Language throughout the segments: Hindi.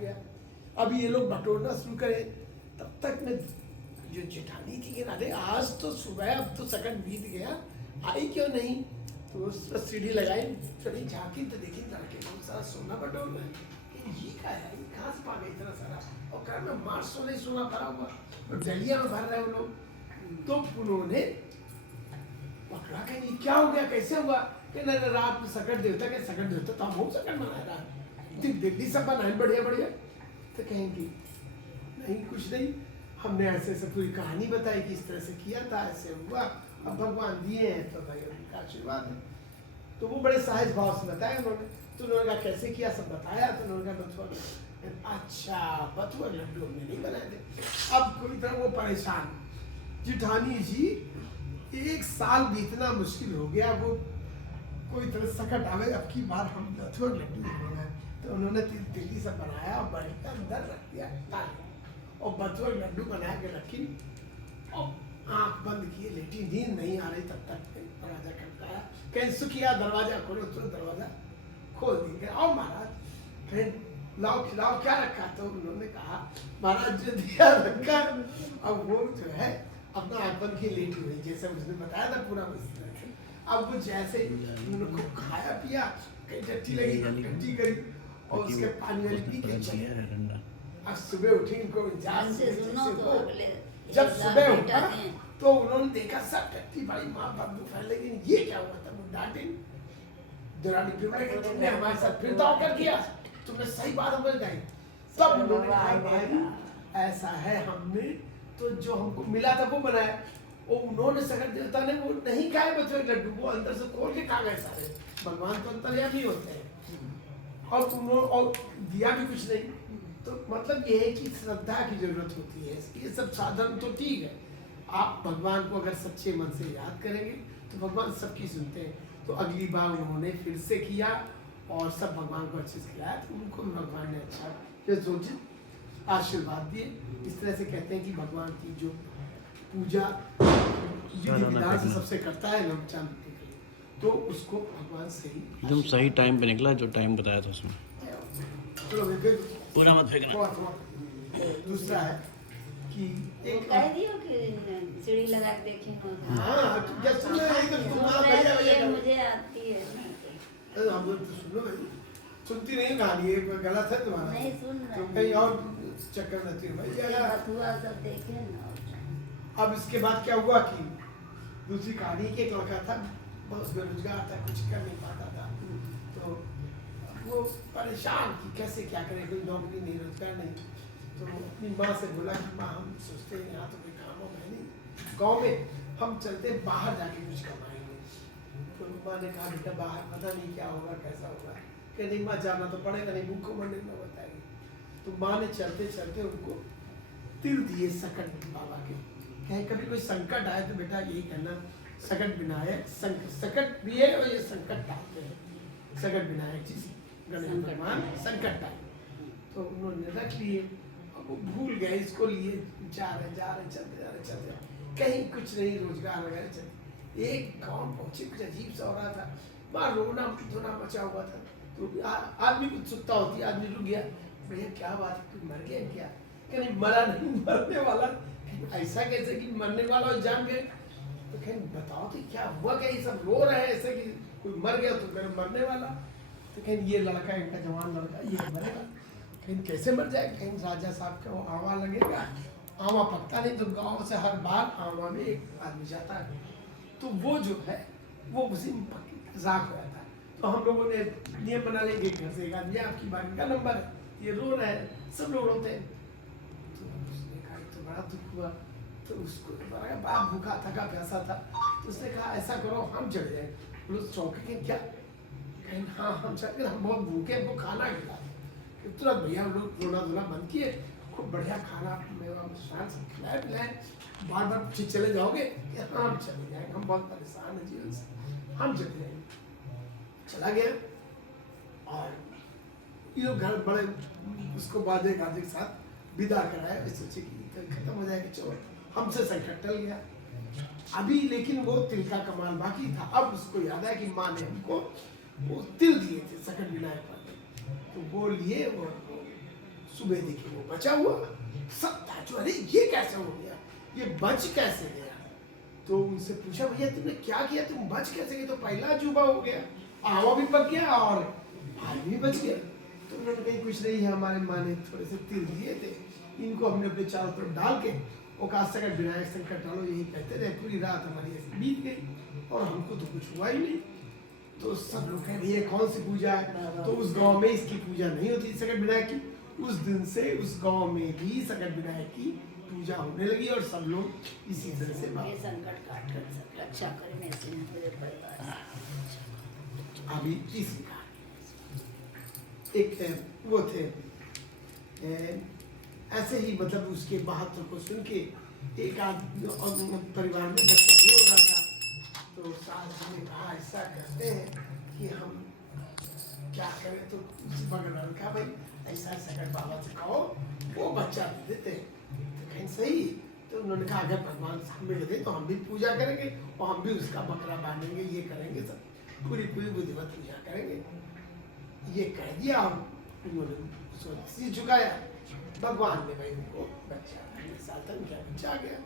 गया। अब ये लोग बटोरना शुरू करें, तब तक में जो जेठानी थी कि अरे आज तो सुबह, अब तो सकट बीत गया, आई क्यों नहीं। तो उस पर सीढ़ी लगाई, चली झांकी तो देखी लड़के बहुत सारा सोना बटोर में, ये क्या है, ये कहाँ से पा गए इतना सारा। और कहा मैं मार सोने सोना भरा हुआ, और डलिया में भर रहे वो लोग। तो उन्होंने पकड़ा, कहेंगे क्या हो गया, कैसे हुआ, कि नहीं रात में सकट देवता के सकट देवता तो हम सकट मनाए रहा, दिल्ली सब बनाए बढ़िया बढ़िया। तो कहेंगे नहीं कुछ नहीं, हमने ऐसे ऐसे पूरी कहानी बताई कि इस तरह से किया था, ऐसे हुआ, अब भगवान दिए हैं तो भाई उनका आशीर्वाद है। तो वो बड़े सहज भाव से बताया उन्होंने। तो उन्होंने कहा कैसे किया, सब बताया। तो उन्होंने कहा बथुआ, अच्छा बथुआ लड्डू हमने नहीं बनाए थे। अब कोई तरह वो परेशान, जेठानी जी 1 साल बीतना मुश्किल हो गया, वो कोई तरह सकट आवे, अब की बार हम बथुआ लड्डू बनाए। तो उन्होंने दिल्ली से बनाया और बड़ी का अंदर रख दिया और बथुआ लड्डू बना के रखी और आंख बंद किए, लेटी, नींद नहीं आ रही तब तक दरवाजा खटखटाया, कहीं सुखिया दरवाजा खोलो, तो दरवाजा खोल देंगे, आओ महाराज, फिर लाओ खिलाओ, क्या रखा। तो उन्होंने कहा महाराज जो दिया रखा। अब वो जो है अपना आंख बंद की लेटी हुई, जैसे उसने बताया था पूरा वैसे। अब वो जैसे उन्होंने खूब खाया पिया, कहीं टट्टी लगी, टट्टी गई, और उसके पानी वाली पी के चले। अब सुबह उठी, इनको जब सुबह उठा तो उन्होंने देखा सब टट्टी भाई माँ बाप फैल, लेकिन ये क्या हुआ था, वो डांटे दुरानी फिर तुमने हमारे साथ फिर तो कर किया, तुमने सही बात हमने बताई। तब उन्होंने कहा भाई ऐसा है, हमने तो जो हमको मिला था वो बनाया, और उन्होंने सकट देवता ने वो नहीं खाए बच्चों के लड्डू, वो अंदर से खोल के खा गए सारे। भगवान तो अंतर्यामी होते हैं, और उन्होंने और दिया भी कुछ नहीं। तो मतलब ये है कि श्रद्धा की जरूरत होती है। ये सब साधन तो ठीक है, आप भगवान को अगर सच्चे मन से याद करेंगे तो भगवान सबकी सुनते हैं। तो अगली बार उन्होंने फिर से किया और सब भगवान को अच्छे से खिलाया, तो उनको भगवान ने अच्छा यथोचित आशीर्वाद दिए। इस तरह से कहते हैं कि भगवान की जो पूजा विधि विधान से सबसे करता है ना चांद, तो उसको भगवान से ही एकदम सही टाइम पे निकला, जो टाइम बताया था उसमें। पूरा मत फेंकना। दूसरा है कि एक कह दियो कि सीढ़ी लगा के देखें। हाँ जैसे मैं ये मुझे आती है ना। हम तो सुनो भाई, सुनती नहीं कहानी, ये गलत है तुम्हारा, नहीं सुन रहे, तुम कहीं और चक्कर में थी भाई। बथुआ सब देखे ना। अब इसके बाद क्या हुआ कि दूसरी कहानी के एक लड़का था, बहुत बेरोजगार था, कुछ कर नहीं पाता था। तो वो परेशान कि कैसे क्या करें, कोई नौकरी नहीं, रोजगार नहीं। तो अपनी माँ से बोला कि माँ हम सोचते हैं यहाँ तो कोई काम हो है नहीं गाँव में, हम चलते बाहर जाके कुछ कमाएंगे। तो माँ ने कहा बेटा बाहर पता नहीं क्या होगा, कैसा होगा। कि नहीं माँ जाना तो पड़ेगा, नहीं भूखों मरने में बताएगी। तो माँ ने चलते चलते उनको तिल दिए सकट बाबा के। कहीं कभी कोई संकट आए तो बेटा यही कहना सकट विनायक, सकट भी है और ये संकट टालते हैं, सकट विनायक जी गणेश भगवान संकट टाल। तो उन्होंने रख लिए, अब वो भूल गए, इसको लिए जा रहे चलते कहीं कुछ नहीं, रोजगार वगैरह चलते। एक गांव पहुंचे, कुछ अजीब सा हो रहा था, वहाँ रोना धोना मचा हुआ था। तो आदमी कुछ सुत्ता होती, आदमी रुक गया, भैया क्या बात, तू मर गया क्या? कहीं मरा नहीं, मरने वाला। ऐसा कैसे कि मरने वाला और जान गए? तो कहीं बताओ तो क्या हुआ, क्या ये सब रो रहे हैं ऐसे कि कोई मर गया तो कहीं मरने वाला। तो कहीं ये लड़का, इनका जवान लड़का, ये मरेगा, कहीं कैसे मर जाए? कहीं राजा साहब का वो आवा लगेगा, आवा पकता नहीं, तो गांव से हर बार आवा में एक आदमी जाता है, तो वो जो है वो उसी में राख हो जाता है। तो हम लोगों ने नियम बना लेंगे, घर से एक आदमी आपकी बात का नंबर है, ये रो रहे हैं, सब लोग रोते हैं। तो उसने कहा तो बड़ा दुख हुआ। तो उसको बाप भूखा थका प्यासा था, तो उसने कहा ऐसा करो हम चढ़ जाए। लोग चौके के क्या? कहीं हाँ हम चल, हम बहुत भूखे, हमको खाना खिला कि तुरंत भैया हम लोग रोना धोना बंद किए, खूब बढ़िया खाना मेवा शान से खिलाए पिलाए। बार बार पूछे चले जाओगे? हाँ हम चले जाएंगे, हम बहुत परेशान हैं जीवन से, हम चले जाएंगे। चला गया और ये लोग घर बड़े उसको बाजे गाजे के साथ विदा कराया, सोचे कि खत्म हो जाएगा, चलो हमसे संकट टल गया। अभी लेकिन वो तिल का कमाल बाकी था। अब उसको याद है कि माँ ने हमको वो तिल दिए थे सकट विनायक वाले, तो वो लिए वो सुबह देखे वो बचा हुआ, सब ताज्जुब, अरे ये कैसे हो गया, ये बच कैसे गया। तो उनसे पूछा भैया तुमने क्या किया, तुम बच कैसे गए, तो पहला अजूबा हो गया, आवा भी पक गया और भाई भी बच गया। तो उन्होंने कहीं कुछ नहीं है, हमारे माँ ने थोड़े से तिल दिए थे, इनको हमने अपने चारों तरफ डाल के औकात संकट विनायक संकट डालो यही कहते रहे, पूरी रात हमारी ऐसी बीत गई और हमको तो कुछ हुआ ही नहीं। तो सब लोग कह रहे ये कौन सी पूजा है, तो उस गांव में इसकी पूजा नहीं होती संकट विनायक की। उस दिन से उस गांव में भी संकट विनायक की पूजा होने लगी और सब लोग इसी तरह से ये संकट काट कर सब रक्षा करे मेरे से मेरे परिवार से। अभी तीसरी कहानी, एक वो थे ऐसे ही मतलब उसके बहादुर को सुन के एक आदमी परिवार में बच्चा नहीं हो रहा था, तो सास ने कहा ऐसा करते हैं कि हम क्या करें, तो बगल कहा भाई ऐसा संकट बाबा से कहो वो बच्चा दे देते हैं। तो कहीं सही, तो उन्होंने कहा अगर भगवान मिल गए तो हम भी पूजा करेंगे और हम भी उसका बकरा बांधेंगे, ये करेंगे, सब पूरी पूरी विधिवत पूजा करेंगे। ये कह दिया, उन्होंने सिर झुकाया, भगवान ने भाई उनको बच्चा 18 साल तक उनका बच्चा आ गया।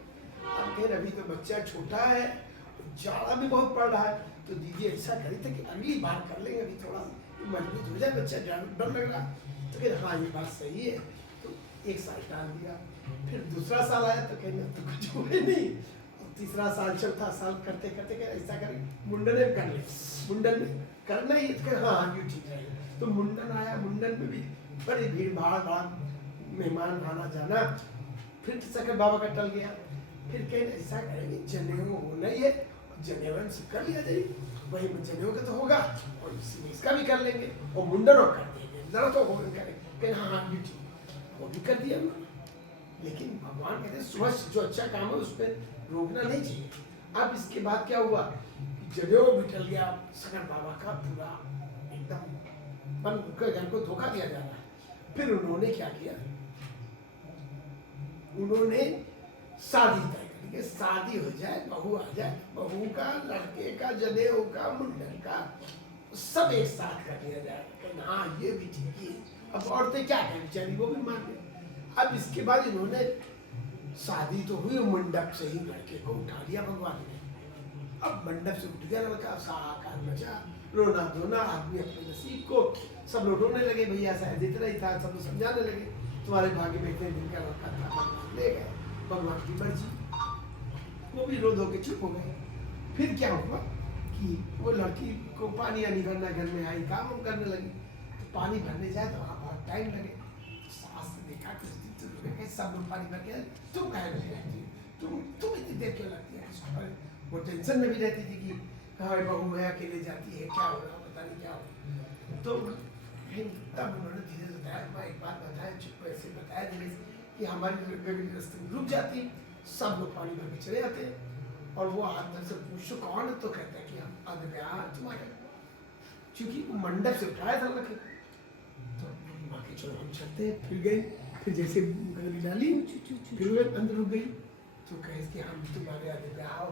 अब फिर अभी तो बच्चा छोटा है, जाड़ा भी बहुत पड़ रहा है, तो दीदी ऐसा करी था कि अगली बार कर लेंगे, अभी थोड़ा मजबूत हो जाए, बच्चा डर लग रहा। तो फिर हाँ ये बात सही है, तो 1 साल टाल दिया। फिर दूसरा साल आया तो कहना तो कुछ हुए नहीं, और तीसरा साल चौथा साल करते करते ऐसा करें मुंडन में कर ले, मुंडन में करना ही तो हाँ ये ठीक है। तो मुंडन आया, मुंडन में भी बड़ी भीड़ भाड़ मेहमान आना जाना, फिर सकल बाबा का टल गया। फिर कहें ऐसा करेंगे जनेऊ होना ही है, जनेवन से कर लिया जाए, वही जनेऊ का तो होगा और इसका भी कर लेंगे और मुंडन और कर देंगे, जरा तो हो करें कहें हाँ हाँ भी ठीक, वो भी कर दिया उन्होंने। लेकिन भगवान कहते हैं सुबह जो अच्छा काम है उस पर रोकना नहीं चाहिए। अब इसके बाद क्या हुआ कि जनेऊ भी टल गया, सकल बाबा का पूरा एकदम मन को धोखा दिया जा रहा है। फिर उन्होंने क्या किया, उन्होंने शादी तय करी कि शादी हो जाए, बहू आ जाए, बहू का लड़के का जनेऊ का मुंडन का सब एक साथ कर लिया जाए। हाँ ये भी ठीक है। अब औरतें क्या करें बेचारी, वो भी मान गई। अब इसके बाद इन्होंने शादी तो हुई, मंडप से ही लड़के को उठा लिया भगवान ने। अब मंडप से उठ गया लड़का, साकार मचा, रोना धोना, आदमी अपने नसीब को, सब लोग रोने लगे, भैया शायद इतना ही था, सब लोग समझाने लगे तुम्हारे भाग्य में इतने दिन का लड़का था, भगवान ले गए, भगवान की मर्जी। वो भी रो धो के चुप हो गए। फिर क्या हुआ कि वो लड़की को पानी आनी भरना घर में आई, काम हम करने लगी, तो पानी भरने जाए तो वहाँ बहुत टाइम लगे। सास ने देखा कुछ दिन तो सब लोग पानी भर के, तुम कहे नहीं रहती, तुम इतनी देर क्यों लगती है। वो टेंशन में भी रहती थी कि हाँ बहू है, अकेले जाती है, क्या हो रहा पता नहीं क्या हो। तो तब उन्होंने धीरे से बताया, मैं एक बात बताया, चुप ऐसे बताया धीरे से कि हमारी रास्ते में रुक जाती, सब लोग पानी भर के चले जाते हैं और वो आदमी से पूछो कौन है, तो कहता है कि हम अदब्याह तुम्हारे, क्योंकि वो मंडप से उठाया था लड़के। तो माँ के चलो हम चलते हैं। फिर गई, फिर जैसे गली डाली फिर वो अंदर रुक गई, तो कहे कि हम तुम्हारे अदब्याह हो।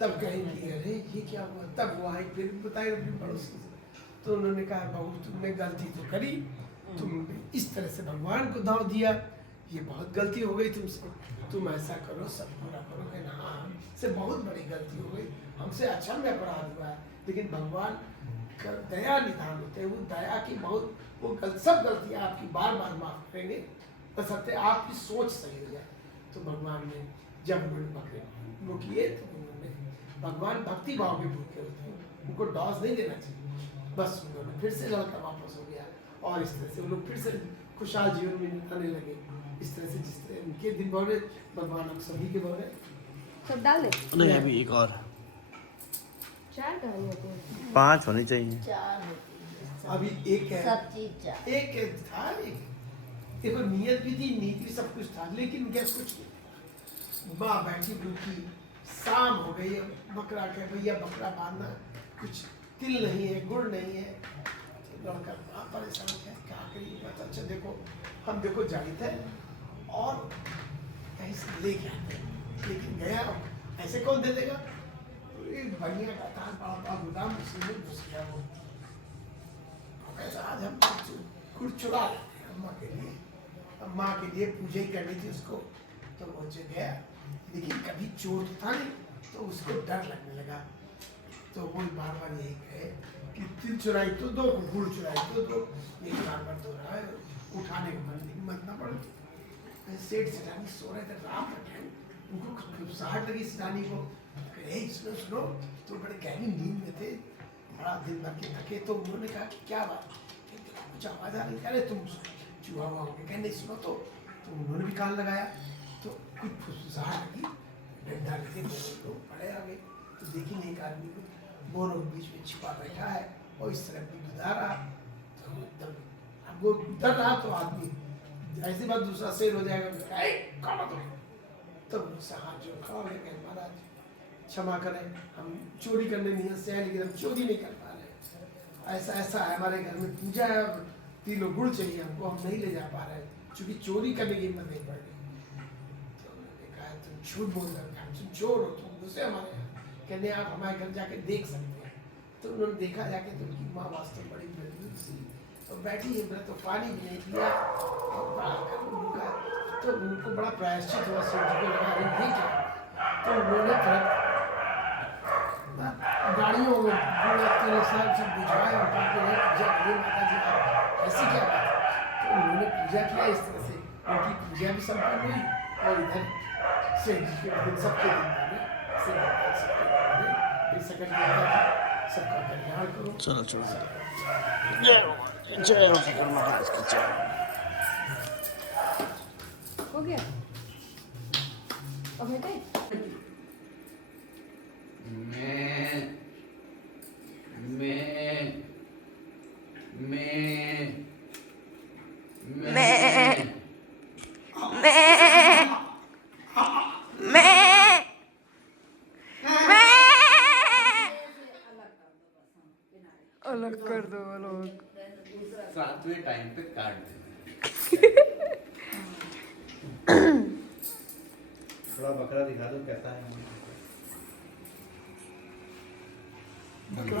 तब कहेंगे अरे ये क्या हुआ, तब वो आई फिर बताए अपने पड़ोसी से। तो उन्होंने कहा बहू तुमने गलती तो करी, तुमने इस तरह से भगवान को दाव दिया, ये बहुत गलती हो गई तुमसे, तुम ऐसा करो सब पूरा करो। कहना हाँ हमसे बहुत बड़ी गलती हो गई, हमसे अच्छा में अपराध हुआ है, लेकिन भगवान का दया निधान होते हैं, वो दया की बहुत वो सब गलतियाँ आपकी बार बार माफ करेंगे, बशर्ते आपकी सोच सही हो जाए। तो भगवान ने जब उन्होंने बकरे वो किए तो उन्होंने, भगवान भक्ति भाव के भूखे होते हैं, उनको डॉस नहीं देना चाहिए। बस उन्होंने फिर से लड़का वापस हो गया और इस तरह से वो लोग फिर से खुशहाल जीवन में आने लगे। इस तरह से जिस तरह उनके दिन भर भगवान हम सभी के भर सब डाले नहीं अभी एक और 4 कहानी होती है, 5 होनी चाहिए। 4 होती है, अभी एक है, सब चीज 4। एक था, एक देखो नियत भी थी, नीति सब कुछ था, लेकिन क्या कुछ नहीं। माँ बैठी भूखी, शाम हो गई, बकरा के भैया बकरा बांधना, कुछ तिल नहीं है, गुड़ नहीं है। लड़का बड़ा परेशान है, क्या करिए बात। अच्छा देखो हम देखो जाहिद है और कहीं से लेके आते, लेकिन गया ऐसे कौन दे देगा, एक बढ़िया का था बड़ा गोदाम, उसी में घुस गया वो। ऐसा आज हम गुड़ चुरा लेते हैं अम्मा के लिए। अम्मा के लिए पूजा ही करनी थी उसको, तो वो गया, लेकिन कभी चोर तो था नहीं, तो उसको डर लगने लगा। तो वो बार बार यही कहे कि तिल चुराई तो दो, गुड़ चुराई तो दो, यही बार बार दो रहा है, उठाने का मन हिम्मत ना पड़े। सेठ सेठानी सो रहे थे रात का टाइम, उनको घबराहट लगी सेठानी को, कहे सुनो सुनो, तो बड़े गहरी नींद में थे, बड़ा दिन भर के थके। तो उन्होंने कहा कि क्या बात, कुछ आवाज आ रही, कह रहे तुम चूहा हुआ होंगे, कहने सुनो तो उन्होंने भी कान लगाया, तो कुछ फुसफुसाहट लगी, डंडा लेके लोग पड़े आ गए। तो देखी नहीं, एक आदमी को बोरों के बीच में छिपा बैठा है और इस तरह भी गुजरा रहा। तो एकदम अब वो डर रहा, तो आदमी ऐसी बात दूसरा शेर हो जाएगा, कौन हो तुम? तो मुझसे हाथ जोड़ खड़ा हो गया, महाराज क्षमा करें, हम चोरी करने नियत से हैं, लेकिन हम चोरी नहीं कर पा रहे। ऐसा ऐसा है, हमारे घर में पूजा है और 3 किलो गुड़ चाहिए हमको, हम नहीं ले जा पा रहे, क्योंकि चोरी करने की हिम्मत नहीं पड़ रही। तो उन्होंने कहा तुम झूठ बोल रहे हो, तुम चोर हो, तुम घुसे हमारे यहाँ, कहने आप हमारे घर जाके देख सकते हैं। तो उन्होंने देखा जाके, तो उनकी माँ वास्तव बड़ी मजबूत सी, तो बैठी है, तो पानी भी नहीं पिया, उनका तो उनको बड़ा प्रायश्चित हुआ, शिव जी को लगा ये क्या। तो उन्होंने तुरंत गाड़ियों में पूरा सब बुझवाए और कहा कि पूजा करिए माता जी, आप ऐसी क्या बात है। तो उन्होंने पूजा किया, इस तरह से उनकी पूजा भी संपन्न हुई, और इधर शिव जी के दिन सबके दिन सबका कल्याण करो। चलो चलो, जय हो शंकर महाराज की जय। हो गया अब बेटे अलग कर दो लोग। 7वें टाइम पे काट देना। थोड़ा बकरा दिखा दो कैसा है।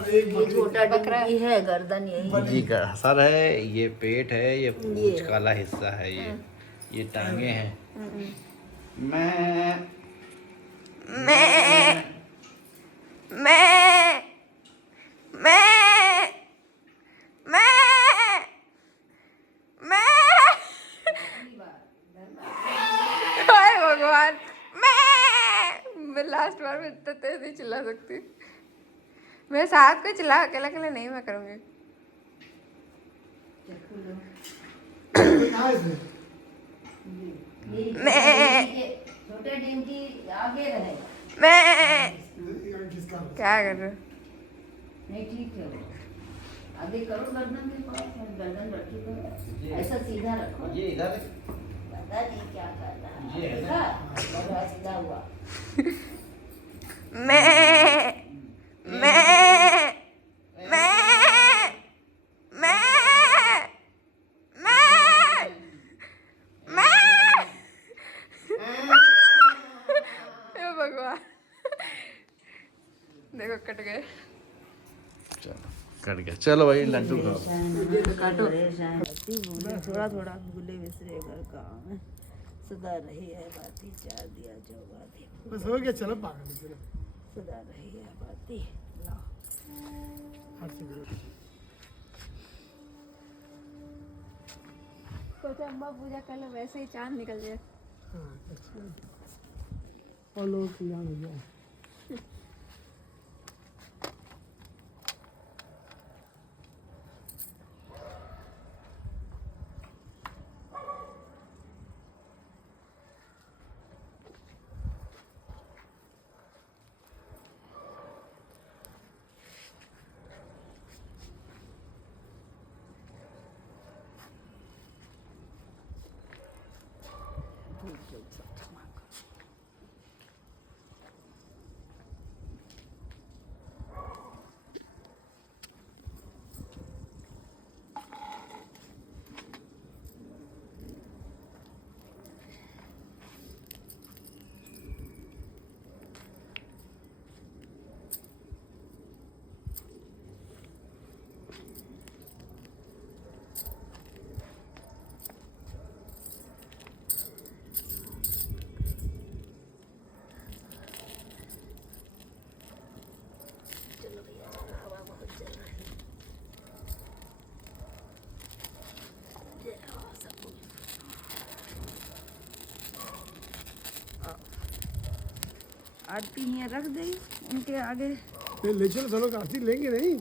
ये छोटा डिंगी है, गर्दन यही जी का सर है, ये पेट है, ये पूंछ काला हिस्सा है, ये टांगे हैं। मैं हाय भगवान, मैं लास्ट बार में इतना तेज नहीं चिल्ला सकती। मैं साथ को चिल्ला, अकेला अकेला नहीं मैं करूँगी। छोटे डिंगी आगे रहे, क्या कर रहे हो? नहीं ठीक है वो। आगे करो गर्दन के पास, गर्दन रखी करो, ऐसा सीधा रखो। ये इधर दादाजी क्या कर रहा है, ये है देखा? बड़ा सीधा हुआ। हे भगवान, देखो कट गए। चलो कट गया। चलो भाई लड्डू खाओ। काटो। थोड़ा थोड़ा भूले बिसरे घर काम है, सदा रही है बाती, चार दिया जो बाती, बस हो गया, चलो पागल चलो। सदा रही है बाती। लाओ सोचा अम्मा पूजा कर लो, वैसे ही चांद निकल जाए। और लोग कल्याण हो गया। आरती यहाँ रख दे उनके आगे। ले चलो, चलो आरती लेंगे नहीं।